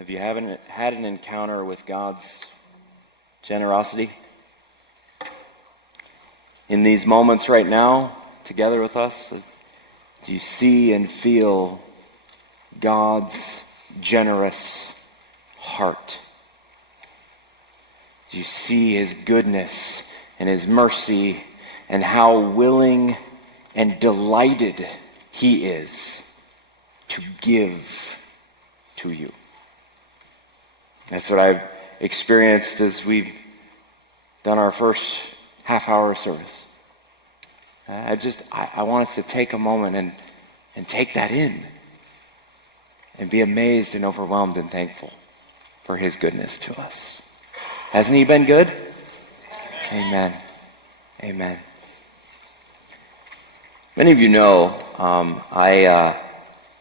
Have you haven't had an encounter with God's generosity? In these moments right now, together with us, do you see and feel God's generous heart? Do you see his goodness and his mercy and how willing and delighted he is to give to you? That's what I've experienced as we've done our first half-hour service. I want us to take a moment and take that in and be amazed and overwhelmed and thankful for his goodness to us. Hasn't he been good? Amen. Amen. Many of you know I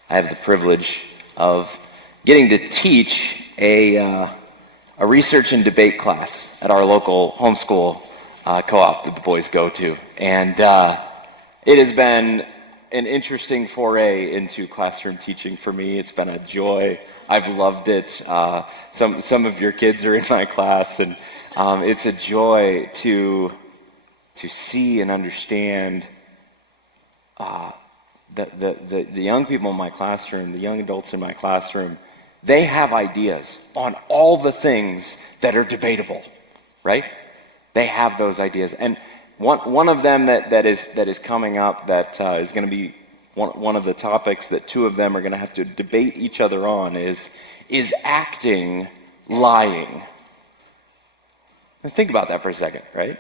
have the privilege of getting to teach a research and debate class at our local homeschool co-op that the boys go to. And it has been an interesting foray into classroom teaching for me. It's been a joy. I've loved it. Some of your kids are in my class, and it's a joy to see and understand the young people in my classroom, the young adults in my classroom. They have ideas on all the things that are debatable, right? They have those ideas. And one of them that is coming up that is going to be one of the topics that two of them are going to have to debate each other on is acting lying? Now think about that for a second, right?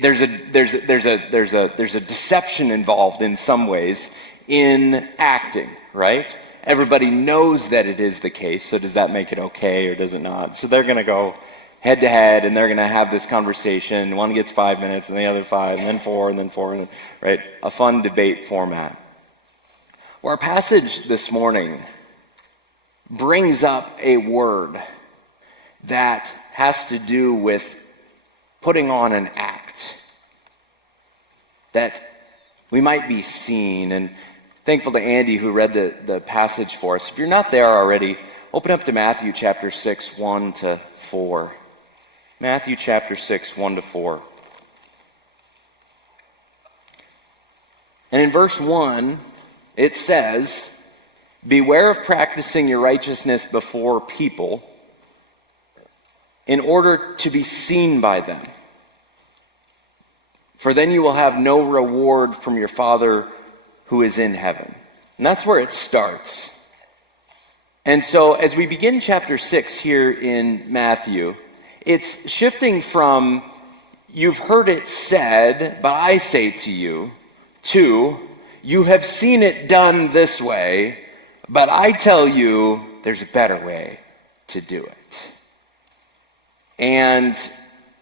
There's a deception involved in some ways in acting, right? Everybody knows that it is the case, so does that make it okay or does it not? So they're going to go head to head and they're going to have this conversation. One gets 5 minutes and the other 5 and then 4 and then 4, and then, right? A fun debate format. Well, our passage this morning brings up a word that has to do with putting on an act, that we might be seen. And thankful to Andy who read the passage for us. If you're not there already, open up to Matthew chapter 6, 1 to 4. Matthew chapter 6, 1 to 4. And in verse 1, it says, "Beware of practicing your righteousness before people in order to be seen by them. For then you will have no reward from your Father who is in heaven." And that's where it starts. And so as we begin chapter 6 here in Matthew, it's shifting from "you've heard it said, but I say to you," to "you have seen it done this way, but I tell you there's a better way to do it." And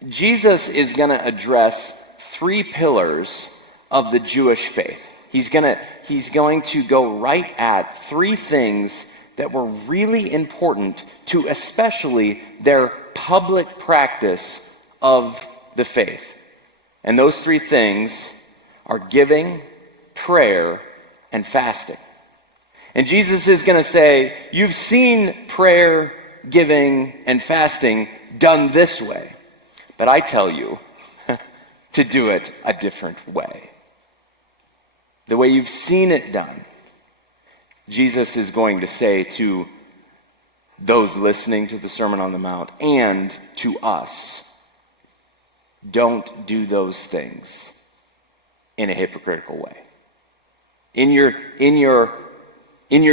Jesus is going to address 3 pillars of the Jewish faith. He's going to go right at 3 things that were really important to especially their public practice of the faith. And those 3 things are giving, prayer, and fasting. And Jesus is going to say, you've seen prayer, giving, and fasting done this way, but I tell you to do it a different way. The way you've seen it done. Jesus is going to say to those listening to the Sermon on the Mount and to us, don't do those things in a hypocritical way. In your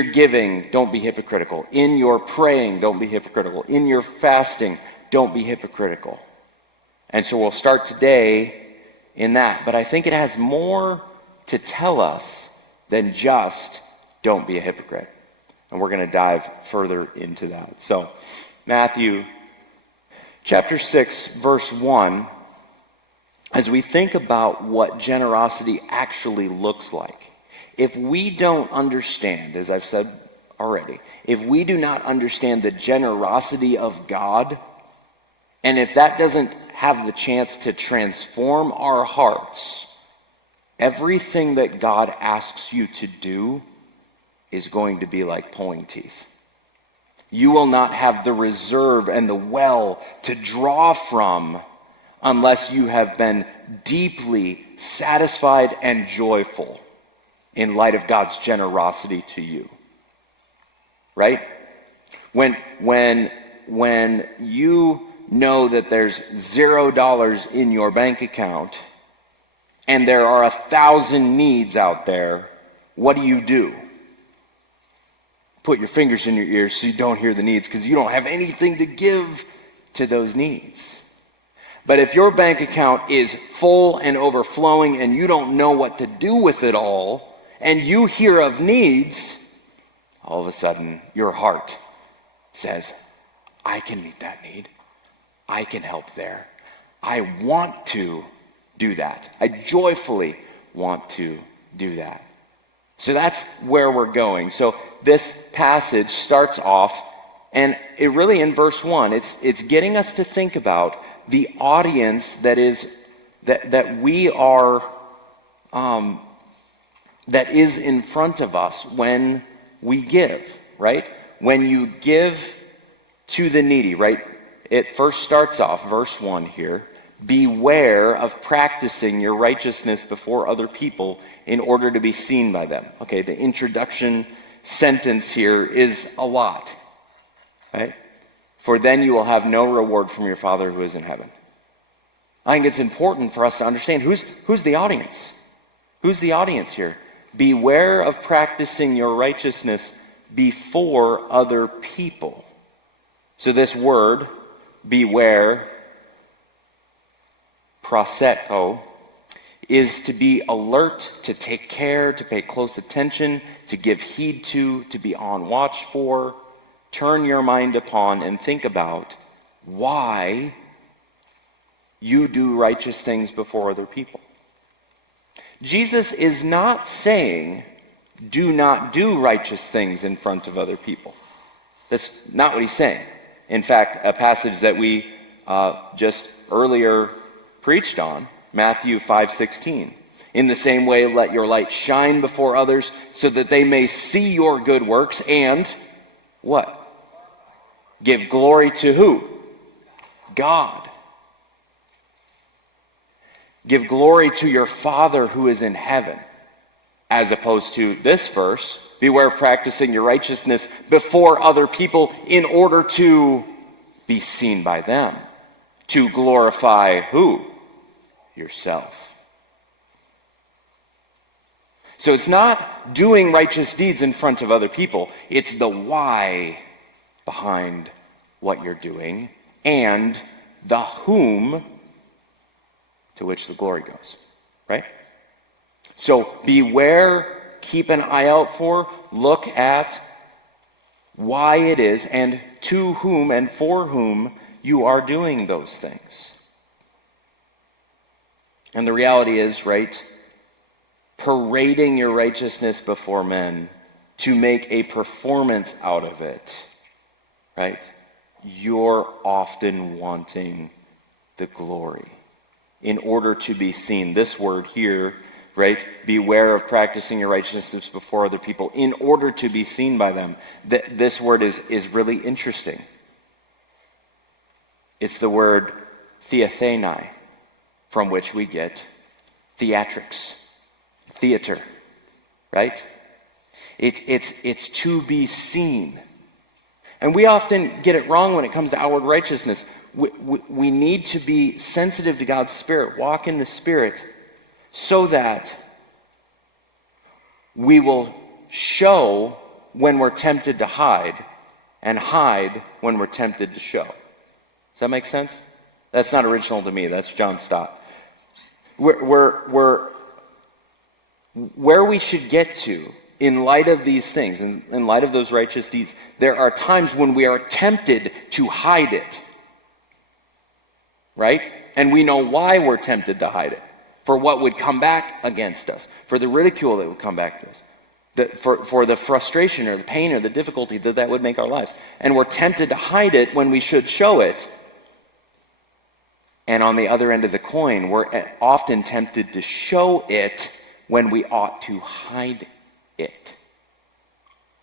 giving, don't be hypocritical. In your praying, don't be hypocritical. In your fasting, don't be hypocritical. And so we'll start today in that. But I think it has more to tell us than just don't be a hypocrite. And we're going to dive further into that. So, Matthew chapter 6, verse 1, as we think about what generosity actually looks like, if we don't understand, as I've said already, if we do not understand the generosity of God, and if that doesn't have the chance to transform our hearts, everything that God asks you to do is going to be like pulling teeth. You will not have the reserve and the well to draw from unless you have been deeply satisfied and joyful in light of God's generosity to you. Right? When you know that there's $0 in your bank account and there are 1,000 needs out there, what do? Put your fingers in your ears so you don't hear the needs, because you don't have anything to give to those needs. But if your bank account is full and overflowing and you don't know what to do with it all, and you hear of needs, all of a sudden your heart says, I can meet that need. I can help there. I want to do that. I joyfully want to do that. So that's where we're going. So this passage starts off, and it really, in verse 1, it's getting us to think about the audience that is in front of us when we give, right? When you give to the needy, right? It first starts off, verse 1 here, beware of practicing your righteousness before other people in order to be seen by them. Okay, the introduction sentence here is a lot, right? For then you will have no reward from your Father who is in heaven. I think it's important for us to understand who's the audience. Who's the audience here? Beware of practicing your righteousness before other people. So this word, beware, proseo, is to be alert, to take care, to pay close attention, to give heed to be on watch for. Turn your mind upon and think about why you do righteous things before other people. Jesus is not saying, do not do righteous things in front of other people. That's not what he's saying. In fact, a passage that we just earlier preached on, Matthew 5:16. In the same way, let your light shine before others so that they may see your good works and what? Give glory to who? God. Give glory to your Father who is in heaven. As opposed to this verse, beware of practicing your righteousness before other people in order to be seen by them. To glorify who? Yourself. So it's not doing righteous deeds in front of other people. It's the why behind what you're doing and the whom to which the glory goes. Right? So beware, keep an eye out for, look at why it is and to whom and for whom you are doing those things. And the reality is, right, parading your righteousness before men to make a performance out of it, right? You're often wanting the glory in order to be seen. This word here, right? Beware of practicing your righteousness before other people in order to be seen by them. This word is really interesting. It's the word theathenai, from which we get theatrics, theater, right? It's to be seen. And we often get it wrong when it comes to outward righteousness. We need to be sensitive to God's Spirit, walk in the Spirit, so that we will show when we're tempted to hide and hide when we're tempted to show. Does that make sense? That's not original to me. That's John Stott. Where we should get to in light of these things, in light of those righteous deeds, there are times when we are tempted to hide it. Right? And we know why we're tempted to hide it. For what would come back against us. For the ridicule that would come back to us. For the frustration or the pain or the difficulty that would make our lives. And we're tempted to hide it when we should show it. And on the other end of the coin, we're often tempted to show it when we ought to hide it.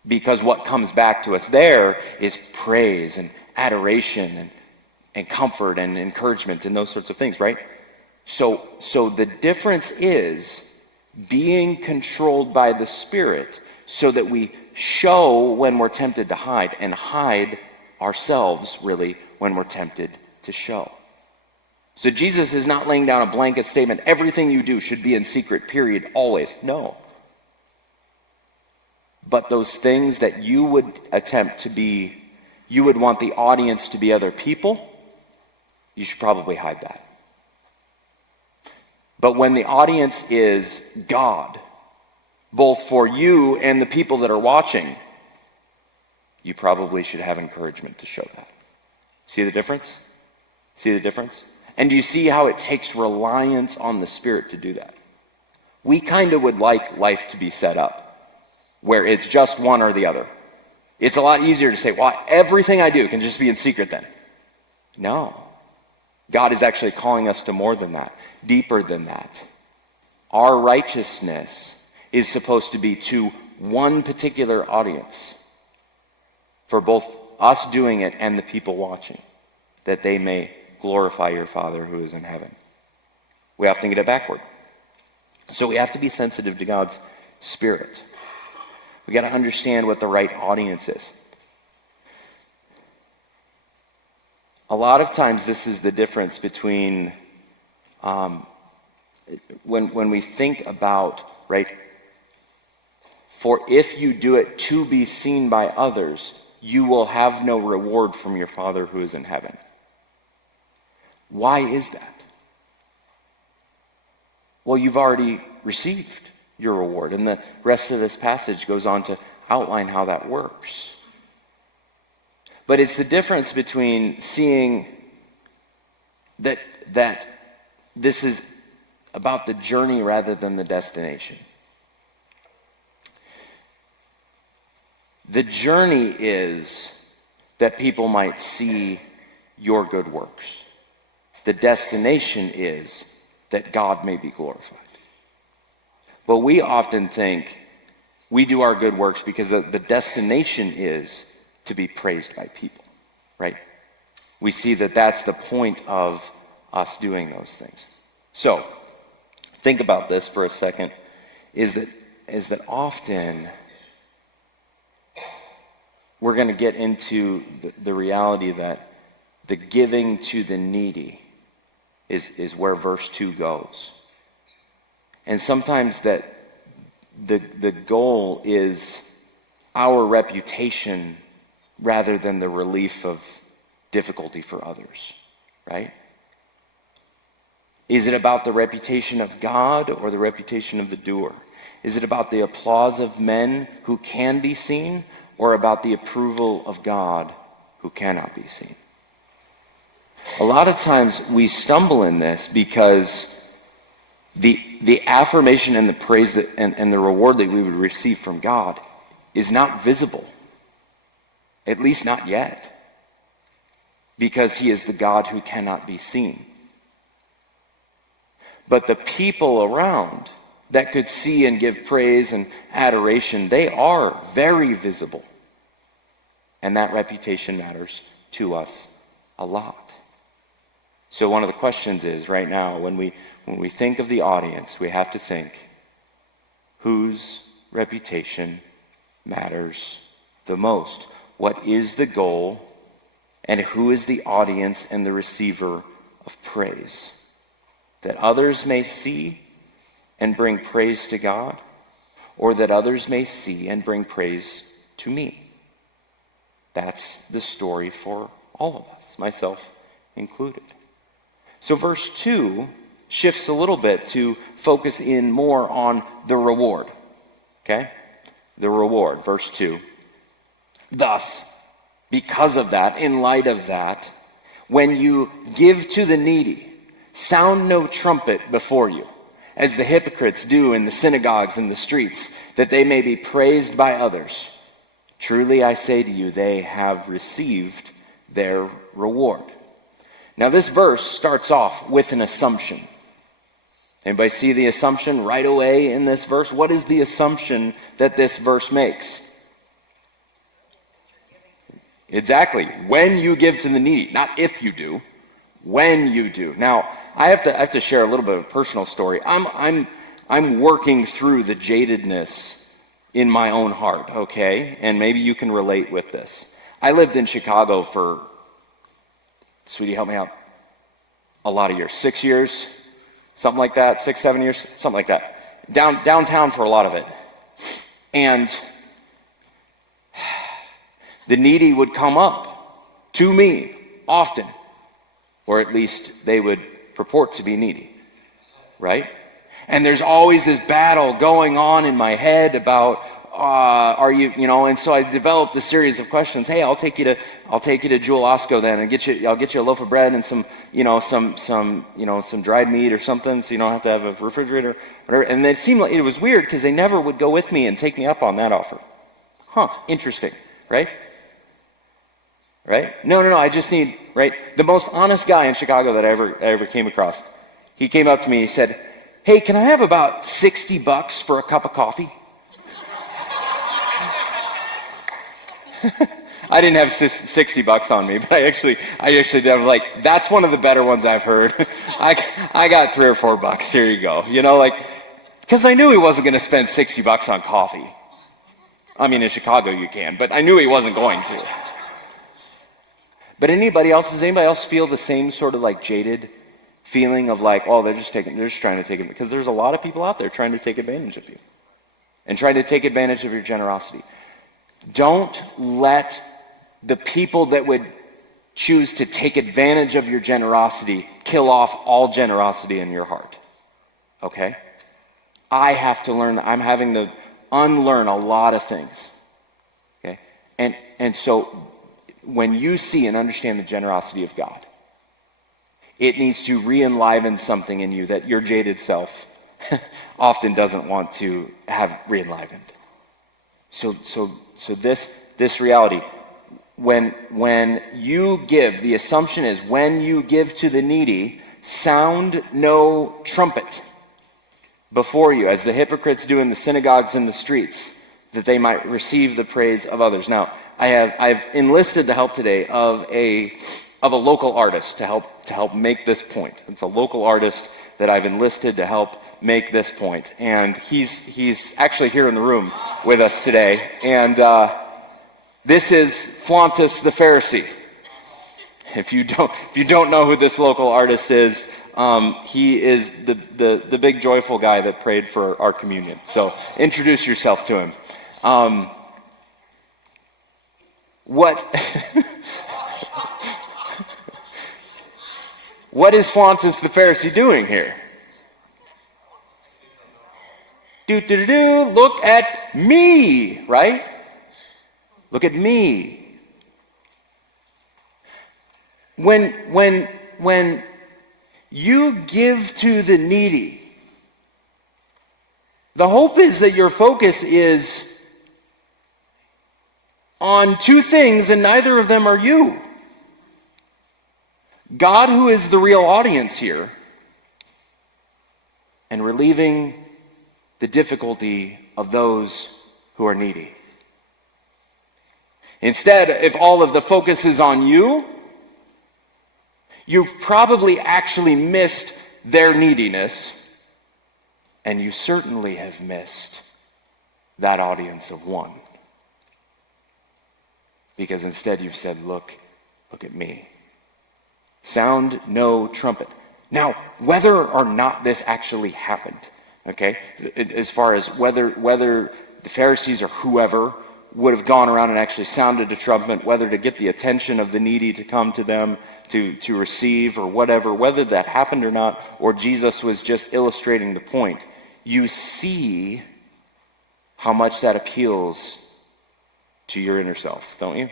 Because what comes back to us there is praise and adoration and comfort and encouragement and those sorts of things, right? So the difference is being controlled by the Spirit so that we show when we're tempted to hide and hide ourselves, really, when we're tempted to show. So Jesus is not laying down a blanket statement, everything you do should be in secret, period, always. No. But those things that you would attempt to be, you would want the audience to be other people, you should probably hide that. But when the audience is God, both for you and the people that are watching, you probably should have encouragement to show that. See the difference? See the difference? And do you see how it takes reliance on the Spirit to do that? We kind of would like life to be set up where it's just one or the other. It's a lot easier to say, well, everything I do can just be in secret then. No. God is actually calling us to more than that, deeper than that. Our righteousness is supposed to be to one particular audience for both us doing it and the people watching, that they may glorify your Father who is in heaven. We often get it backward. So we have to be sensitive to God's Spirit. We got to understand what the right audience is. A lot of times this is the difference between when we think about, right, for if you do it to be seen by others, you will have no reward from your Father who is in heaven. Why is that? Well, you've already received your reward. And the rest of this passage goes on to outline how that works. But it's the difference between seeing that this is about the journey rather than the destination. The journey is that people might see your good works. The destination is that God may be glorified. But we often think we do our good works because the destination is to be praised by people, right? We see that that's the point of us doing those things. So, think about this for a second, is that often we're going to get into the reality that the giving to the needy is where verse 2 goes. And sometimes that the goal is our reputation rather than the relief of difficulty for others, right? Is it about the reputation of God or the reputation of the doer? Is it about the applause of men who can be seen or about the approval of God who cannot be seen? A lot of times we stumble in this because the affirmation and the praise and the reward that we would receive from God is not visible, at least not yet, because he is the God who cannot be seen. But the people around that could see and give praise and adoration, they are very visible. And that reputation matters to us a lot. So one of the questions is, right now, when we think of the audience, we have to think, whose reputation matters the most? What is the goal? And who is the audience and the receiver of praise? That others may see and bring praise to God, or that others may see and bring praise to me. That's the story for all of us, myself included. So verse 2 shifts a little bit to focus in more on the reward. Okay? The reward, verse 2. Thus, because of that, in light of that, when you give to the needy, sound no trumpet before you, as the hypocrites do in the synagogues and the streets, that they may be praised by others. Truly I say to you, they have received their reward. Now this verse starts off with an assumption. Anybody see the assumption right away in this verse? What is the assumption that this verse makes? Exactly. When you give to the needy, not if you do, when you do. Now, I have to share a little bit of a personal story. I'm working through the jadedness in my own heart, okay? And maybe you can relate with this. I lived in Chicago for, sweetie, help me out, a lot of years. 6 years, something like that, 6, 7 years, something like that. Downtown for a lot of it. And the needy would come up to me often, or at least they would purport to be needy, right? And there's always this battle going on in my head about, are you, and so I developed a series of questions. Hey, I'll take you to Jewel Osco then, and I'll get you a loaf of bread and some dried meat or something, so you don't have to have a refrigerator, whatever. And it seemed like it was weird because they never would go with me and take me up on that offer. Interesting, right? Right? No, I just need, right? The most honest guy in Chicago that I ever came across. He came up to me, he said, hey, can I have about $60 for a cup of coffee? I didn't have $60 on me, but I actually did. I was like, that's one of the better ones I've heard. I got $3 or $4. Here you go. Because I knew he wasn't going to spend $60 on coffee. I mean, in Chicago you can, but I knew he wasn't going to. But does anybody else feel the same sort of like jaded feeling of like, oh, they're just trying to take it, because there's a lot of people out there trying to take advantage of you and trying to take advantage of your generosity. Don't let the people that would choose to take advantage of your generosity kill off all generosity in your heart. Okay? I have to learn, I'm having to unlearn a lot of things. Okay? And so when you see and understand the generosity of God, it needs to re-enliven something in you that your jaded self often doesn't want to have re-enlivened. So this reality, when you give, the assumption is when you give to the needy, sound no trumpet before you, as the hypocrites do in the synagogues and the streets, that they might receive the praise of others. Now, I've enlisted the help today of a local artist to help make this point. It's a local artist that I've enlisted to help make this point, and he's actually here in the room with us today. And this is Flauntus the Pharisee. If you don't know who this local artist is, he is the big joyful guy that prayed for our communion. So introduce yourself to him. What is Flauntus the Pharisee doing here? Look at me, right? Look at me. When you give to the needy, the hope is that your focus is on two things, and neither of them are you. God, who is the real audience here, and relieving the difficulty of those who are needy. Instead, if all of the focus is on you, you've probably actually missed their neediness, and you certainly have missed that audience of one. Because instead you've said, look at me. Sound no trumpet. Now, whether or not this actually happened, okay, as far as whether the Pharisees or whoever would have gone around and actually sounded a trumpet, whether to get the attention of the needy to come to them to receive or whatever, whether that happened or not, or Jesus was just illustrating the point, you see how much that appeals to your inner self, don't you?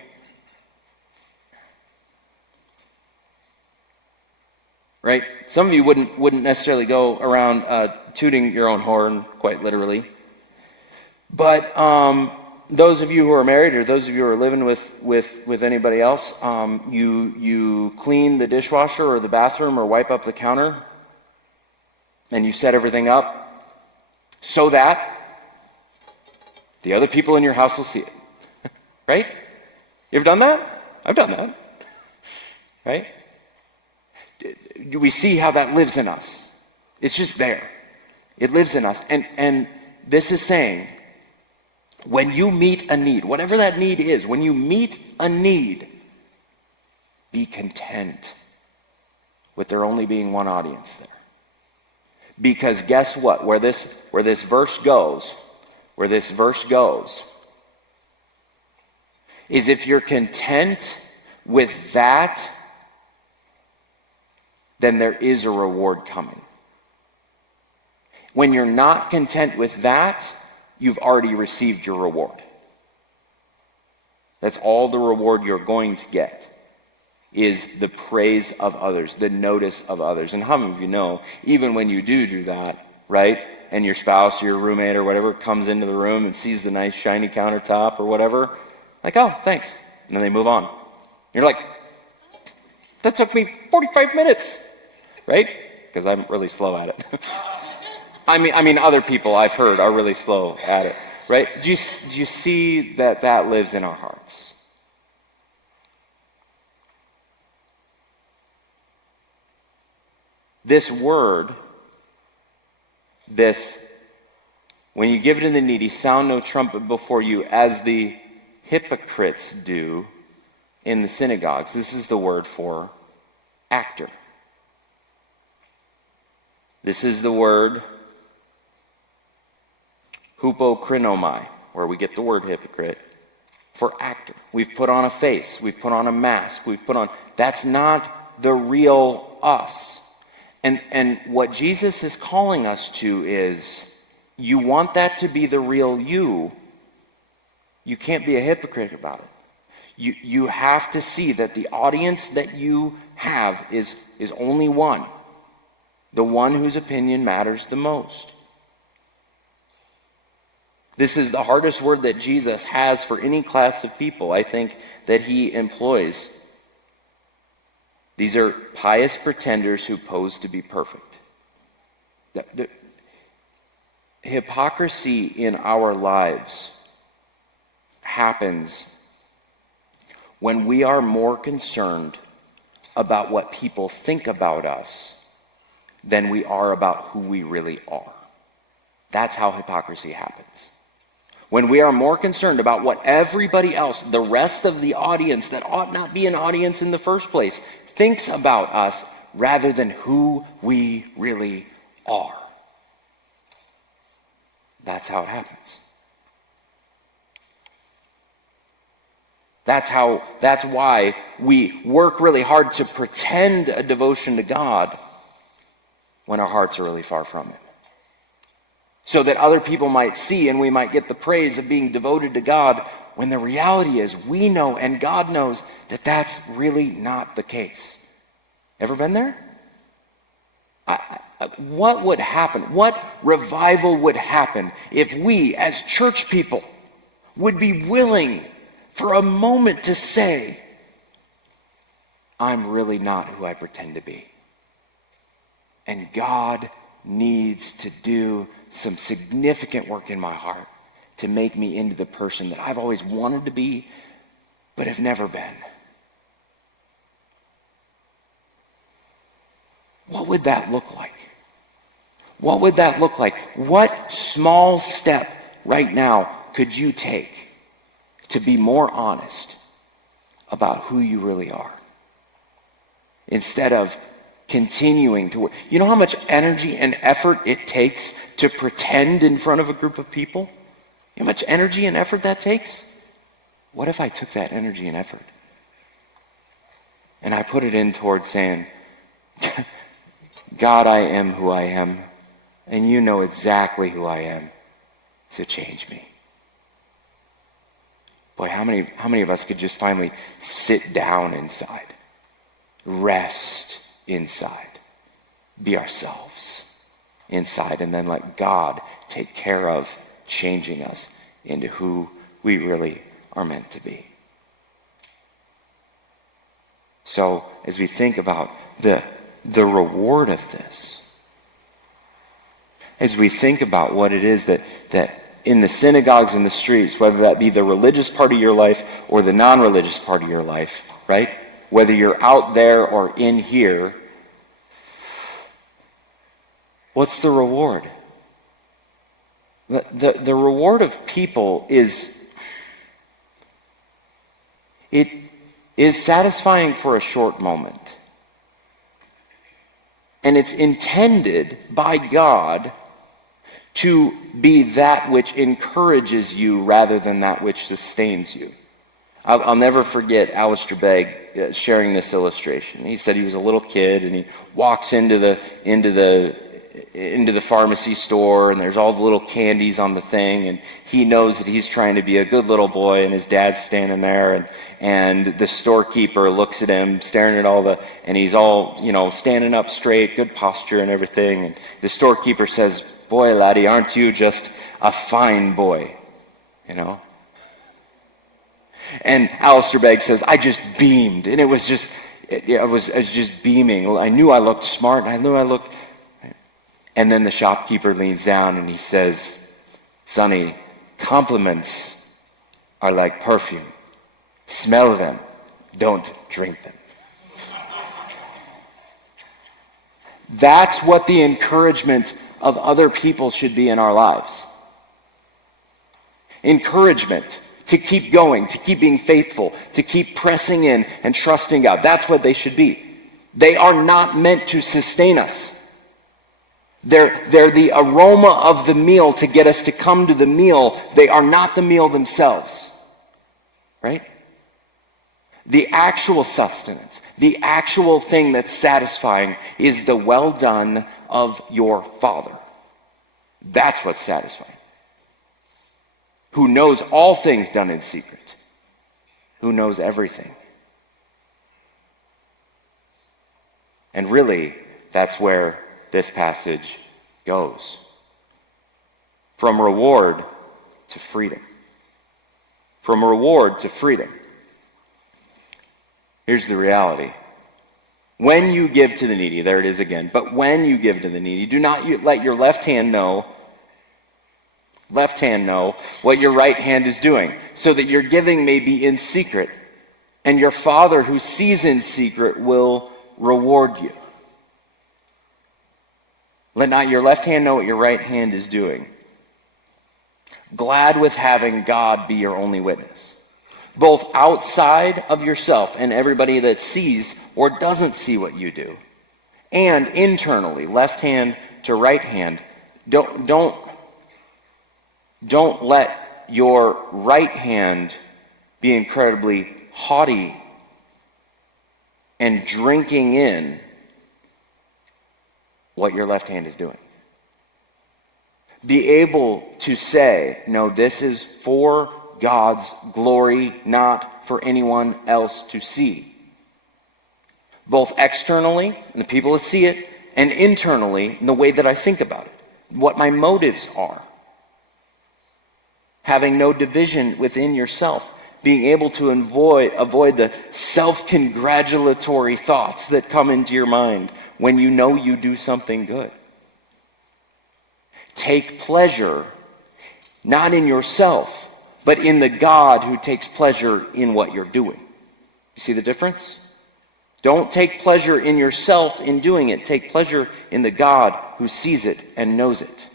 Right? Some of you wouldn't necessarily go around tooting your own horn, quite literally. But those of you who are married, or those of you who are living with anybody else, you clean the dishwasher or the bathroom or wipe up the counter, and you set everything up so that the other people in your house will see it. Right? You ever done that? I've done that. Right? Do we see how that lives in us? It's just there. It lives in us. And this is saying, when you meet a need, whatever that need is, when you meet a need, be content with there only being one audience there. Because guess what? Where this verse goes is if you're content with that, then there is a reward coming. When you're not content with that, you've already received your reward. That's all the reward you're going to get, is the praise of others, the notice of others. And how many of you know, even when you do that, right, and your spouse or your roommate or whatever comes into the room and sees the nice shiny countertop or whatever, like, oh, thanks. And then they move on. You're like, that took me 45 minutes, right? Because I'm really slow at it. I mean, other people I've heard are really slow at it, right? Do you see that lives in our hearts? This word, when you give it to the needy, sound no trumpet before you, as the hypocrites do in the synagogues. This is the word for actor. This is the word hupokrinomai, where we get the word hypocrite, for actor. We've put on a face. We've put on a mask. That's not the real us. And what Jesus is calling us to is, you want that to be the real you, you can't be a hypocrite about it. You have to see that the audience that you have is only one. The one whose opinion matters the most. This is the hardest word that Jesus has for any class of people, I think, that he employs. These are pious pretenders who pose to be perfect. The hypocrisy in our lives happens when we are more concerned about what people think about us than we are about who we really are. That's how hypocrisy happens. When we are more concerned about what everybody else, the rest of the audience that ought not be an audience in the first place, thinks about us rather than who we really are. That's how it happens. That's why we work really hard to pretend a devotion to God when our hearts are really far from it. So that other people might see and we might get the praise of being devoted to God, when the reality is we know and God knows that that's really not the case. Ever been there? What would happen? What revival would happen if we as church people would be willing for a moment to say, I'm really not who I pretend to be. And God needs to do some significant work in my heart to make me into the person that I've always wanted to be, but have never been. What would that look like? What would that look like? What small step right now could you take to be more honest about who you really are? Instead of continuing to work. You know how much energy and effort it takes to pretend in front of a group of people? You know how much energy and effort that takes? What if I took that energy and effort and I put it in towards saying, God, I am who I am, and you know exactly who I am, so change me. Boy, how many of us could just finally sit down inside, rest inside, be ourselves inside, and then let God take care of changing us into who we really are meant to be. So as we think about the reward of this, as we think about what it is that in the synagogues and the streets, whether that be the religious part of your life or the non-religious part of your life, right? Whether you're out there or in here, what's the reward? The reward of people is satisfying for a short moment. And it's intended by God to be that which encourages you rather than that which sustains you. I'll never forget Alistair Begg sharing this illustration. He said he was a little kid and he walks into the pharmacy store and there's all the little candies on the thing, and he knows that he's trying to be a good little boy, and his dad's standing there, and the storekeeper looks at him staring at and he's all, standing up straight, good posture and everything, and the storekeeper says, "Boy, laddie, aren't you just a fine boy?" And Alistair Begg says, "I just beamed, and I was just beaming. I knew I looked smart, and I knew I looked..." And then the shopkeeper leans down and he says, "Sonny, compliments are like perfume. Smell them, don't drink them." That's what the encouragement of other people should be in our lives. Encouragement to keep going, to keep being faithful, to keep pressing in and trusting God. That's what they should be. They are not meant to sustain us. They're the aroma of the meal to get us to come to the meal. They are not the meal themselves. Right? The actual sustenance, the actual thing that's satisfying is the well done of your Father. That's what's satisfying. Who knows all things done in secret. Who knows everything. And really, that's where this passage goes. From reward to freedom. From reward to freedom. Here's the reality. When you give to the needy, there it is again, but when you give to the needy, do not let your left hand know what your right hand is doing, so that your giving may be in secret, and your Father who sees in secret will reward you. Let not your left hand know what your right hand is doing. Glad with having God be your only witness, both outside of yourself and everybody that sees or doesn't see what you do, and internally, left hand to right hand. Don't let your right hand be incredibly haughty and drinking in what your left hand is doing. Be able to say, no, this is for God's glory, not for anyone else to see. Both externally, in the people that see it, and internally, in the way that I think about it, what my motives are. Having no division within yourself, being able to avoid the self-congratulatory thoughts that come into your mind when you know you do something good. Take pleasure, not in yourself, but in the God who takes pleasure in what you're doing. You see the difference? Don't take pleasure in yourself in doing it. Take pleasure in the God who sees it and knows it.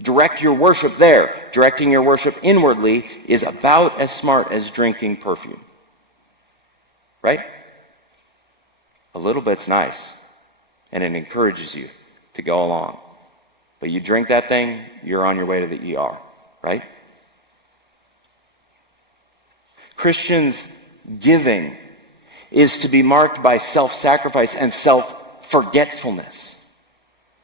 Direct your worship there. Directing your worship inwardly is about as smart as drinking perfume. Right? A little bit's nice, and it encourages you to go along. But you drink that thing, you're on your way to the ER. Right? Christians' giving is to be marked by self-sacrifice and self-forgetfulness,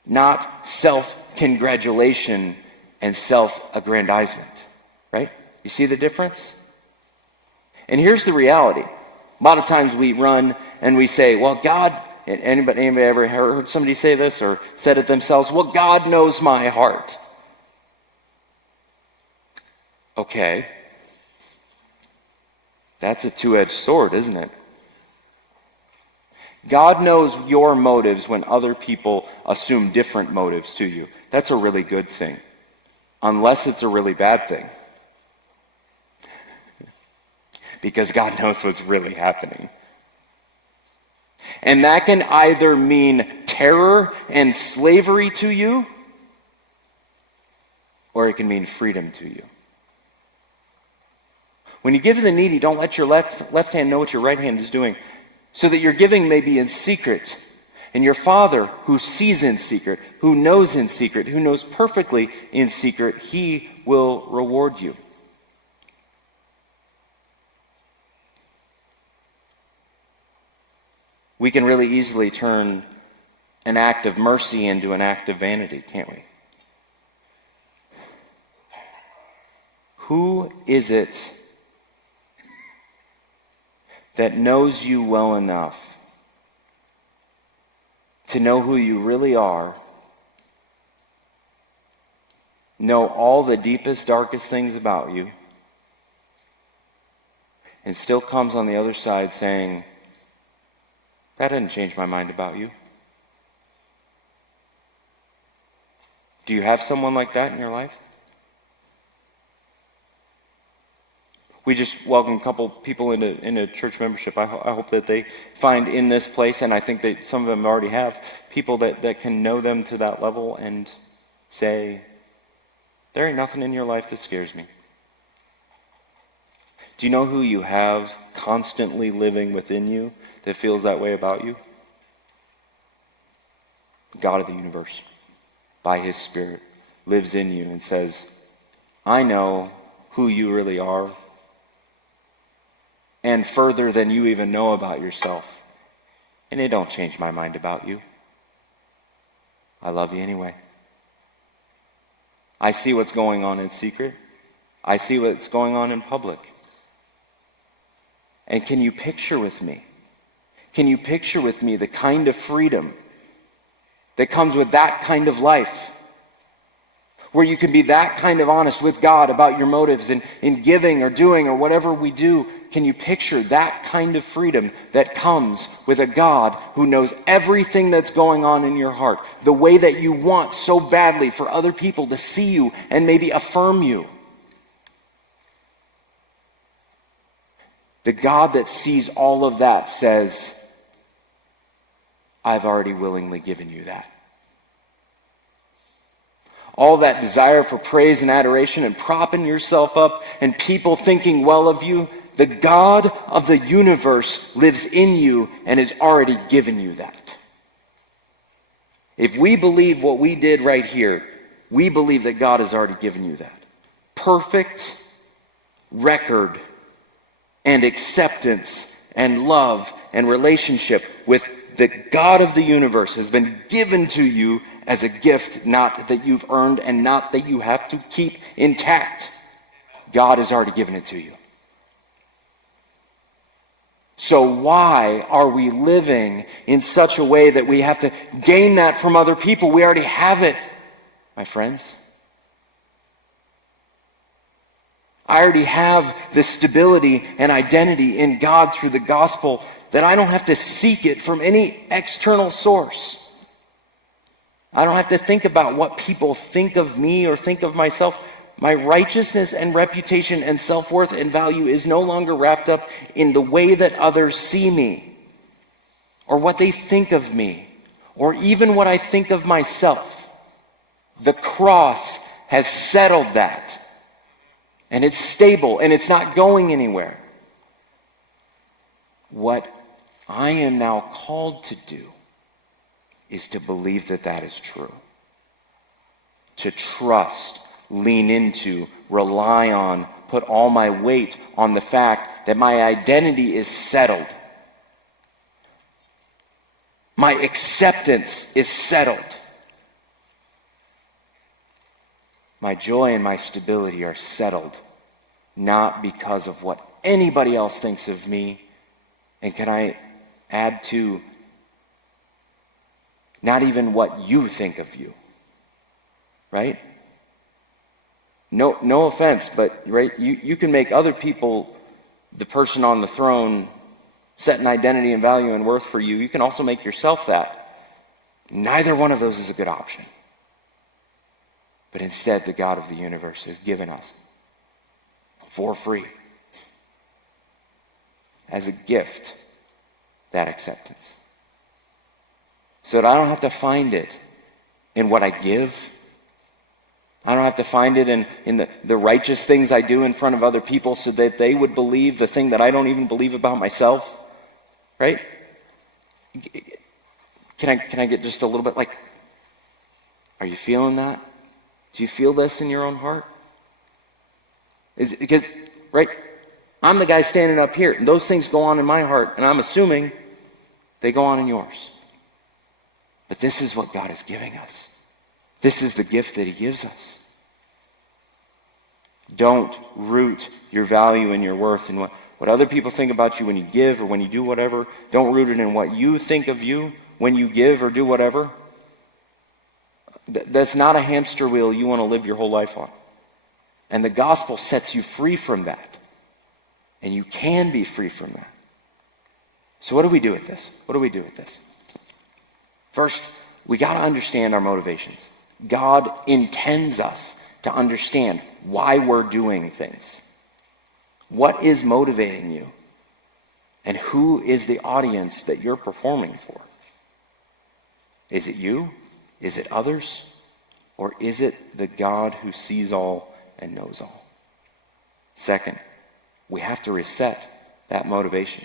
not self-congratulation and self-aggrandizement, right? You see the difference? And here's the reality. A lot of times we run and we say, well, God, anybody ever heard somebody say this or said it themselves? Well, God knows my heart. Okay. That's a two-edged sword, isn't it? God knows your motives when other people assume different motives to you. That's a really good thing, unless it's a really bad thing. because God knows what's really happening. And that can either mean terror and slavery to you, or it can mean freedom to you. When you give to the needy, don't let your left hand know what your right hand is doing, so that your giving may be in secret. And your Father, who sees in secret, who knows in secret, who knows perfectly in secret, he will reward you. We can really easily turn an act of mercy into an act of vanity, can't we? Who is it that knows you well enough to know who you really are, know all the deepest, darkest things about you, and still comes on the other side saying, that didn't change my mind about you? Do you have someone like that in your life? We just welcomed a couple people into church membership. I hope that they find in this place, and I think that some of them already have, people that can know them to that level and say, there ain't nothing in your life that scares me. Do you know who you have constantly living within you that feels that way about you? God of the universe, by his Spirit, lives in you and says, I know who you really are, and further than you even know about yourself. And it don't change my mind about you. I love you anyway. I see what's going on in secret. I see what's going on in public. And can you picture with me? Can you picture with me the kind of freedom that comes with that kind of life? Where you can be that kind of honest with God about your motives in giving or doing or whatever we do. Can you picture that kind of freedom that comes with a God who knows everything that's going on in your heart, the way that you want so badly for other people to see you and maybe affirm you? The God that sees all of that says, I've already willingly given you that. All that desire for praise and adoration and propping yourself up and people thinking well of you, the God of the universe lives in you and has already given you that. If we believe what we did right here, we believe that God has already given you that. Perfect record and acceptance and love and relationship with the God of the universe has been given to you as a gift, not that you've earned and not that you have to keep intact. God has already given it to you. So why are we living in such a way that we have to gain that from other people? We already have it, my friends. I already have the stability and identity in God through the gospel that I don't have to seek it from any external source. I don't have to think about what people think of me or think of myself. My righteousness and reputation and self-worth and value is no longer wrapped up in the way that others see me, or what they think of me, or even what I think of myself. The cross has settled that. And it's stable, and it's not going anywhere. What I am now called to do is to believe that that is true. To trust, lean into, rely on, put all my weight on the fact that my identity is settled. My acceptance is settled. My joy and my stability are settled, not because of what anybody else thinks of me. And can I add to, not even what you think of you, right? No offense, but right, you can make other people the person on the throne, set an identity and value and worth for you. You can also make yourself that. Neither one of those is a good option. But instead, the God of the universe has given us for free as a gift, that acceptance. So that I don't have to find it in what I give. I don't have to find it in the righteous things I do in front of other people so that they would believe the thing that I don't even believe about myself. Right? Can I get just a little bit are you feeling that? Do you feel this in your own heart? Because, right, I'm the guy standing up here, and those things go on in my heart, and I'm assuming they go on in yours. But this is what God is giving us. This is the gift that he gives us. Don't root your value and your worth in what other people think about you when you give or when you do whatever. Don't root it in what you think of you when you give or do whatever. That's not a hamster wheel you want to live your whole life on. And the gospel sets you free from that. And you can be free from that. So what do we do with this? What do we do with this? First, we got to understand our motivations. God intends us to understand why we're doing things. What is motivating you? And who is the audience that you're performing for? Is it you? Is it others? Or is it the God who sees all and knows all? Second, we have to reset that motivation.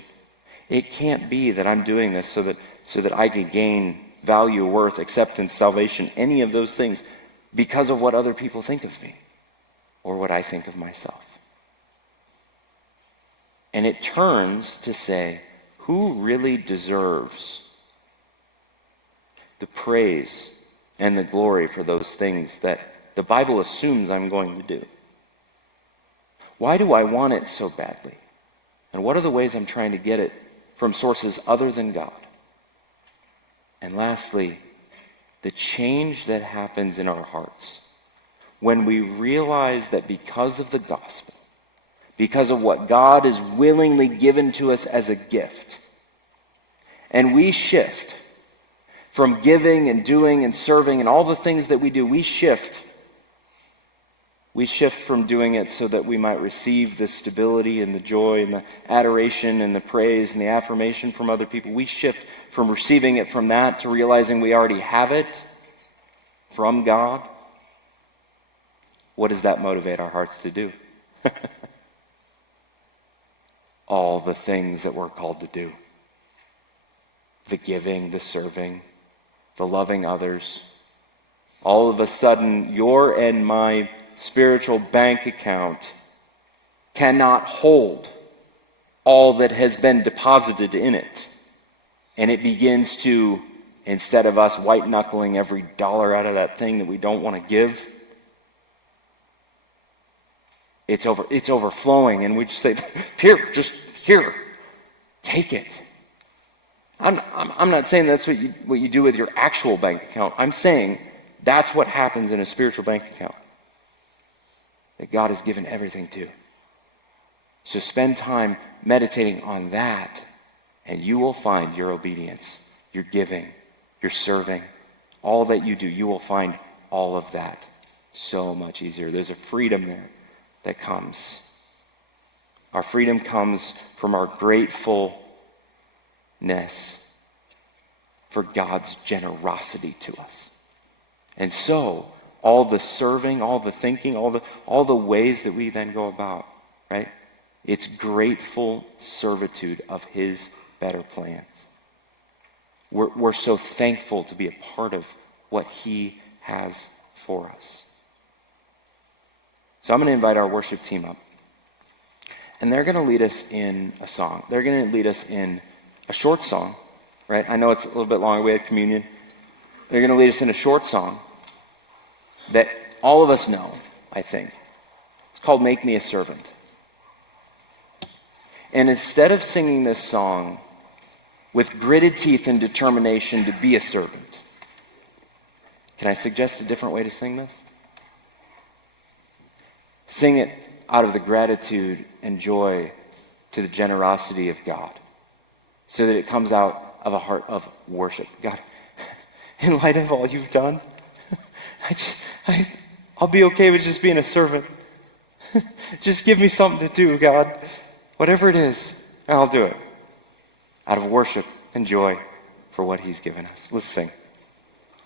It can't be that I'm doing this so that I can gain value, worth, acceptance, salvation, any of those things because of what other people think of me or what I think of myself. And it turns to say, who really deserves the praise and the glory for those things that the Bible assumes I'm going to do? Why do I want it so badly? And what are the ways I'm trying to get it from sources other than God? And lastly, the change that happens in our hearts when we realize that because of the gospel, because of what God has willingly given to us as a gift, and we shift from giving and doing and serving and all the things that we do, we shift from doing it so that we might receive the stability and the joy and the adoration and the praise and the affirmation from other people. We shift from receiving it from that to realizing we already have it from God. What does that motivate our hearts to do? All the things that we're called to do. The giving, the serving, the loving others. All of a sudden, your and my spiritual bank account cannot hold all that has been deposited in it. And it begins to, instead of us white-knuckling every dollar out of that thing that we don't want to give, it's overflowing, and we just say, here, take it. I'm not saying that's what you do with your actual bank account. I'm saying that's what happens in a spiritual bank account that God has given everything to. So spend time meditating on that, and you will find your obedience, your giving, your serving, all that you do, you will find all of that so much easier. There's a freedom there that comes. Our freedom comes from our gratefulness for God's generosity to us. And so, all the serving, all the thinking, all the ways that we then go about, right? It's grateful servitude of his better plans. We're so thankful to be a part of what he has for us. So I'm going to invite our worship team up. And they're going to lead us in a song. They're going to lead us in a short song, right? I know it's a little bit long. We had communion. They're going to lead us in a short song that all of us know, I think. It's called Make Me a Servant. And instead of singing this song with gritted teeth and determination to be a servant, can I suggest a different way to sing this? Sing it out of the gratitude and joy to the generosity of God, so that it comes out of a heart of worship. God, in light of all you've done, I'll be okay with just being a servant. Just give me something to do, God. Whatever it is, And I'll do it out of worship and joy for what he's given us. Let's sing.